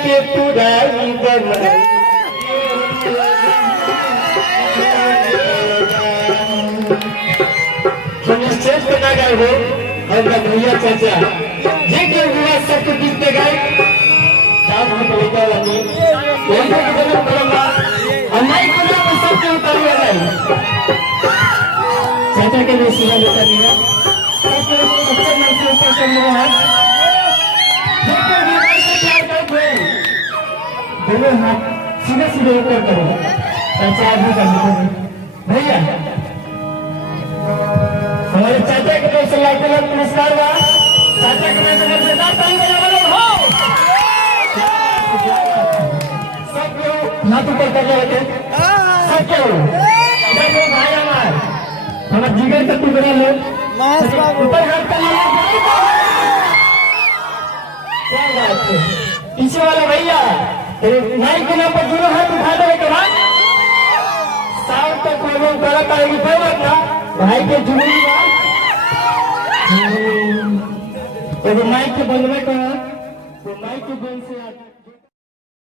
के पुराई बना स्टेज पे ना गए हो और भैया चाचा ये जो हुआ सबको गीत पे गए काम हम लेकर वाली वही को कितना बोलूंगा हमारी को तो सबके ऊपर हुआ नहीं चाचा के लिए सीधा लेता नहीं है सबसे मन से ऊपर से मेरा हाथ दोनों हाथ सीधे सीधे ऊपर करो चाचा आदमी कर भैया हमारे चाचा के तरफ से लाख लाख पुरस्कार हुआ चाचा के तरफ से जोरदार ताली बजाओ हो सब लोग हाथ ऊपर कर रहे थे सब लोग भाई हमारे जिगर का टुकड़ा लोग ऊपर हाथ कर क्या बात है पीछे वाला भैया नाई के नाम पर दोनों हाथ उठा देने के बाद शाम तक कोई लोग गलत आएगी कोई बात ना भाई के जुनून तो माइक के बंद में कहा तो माइक के बंद से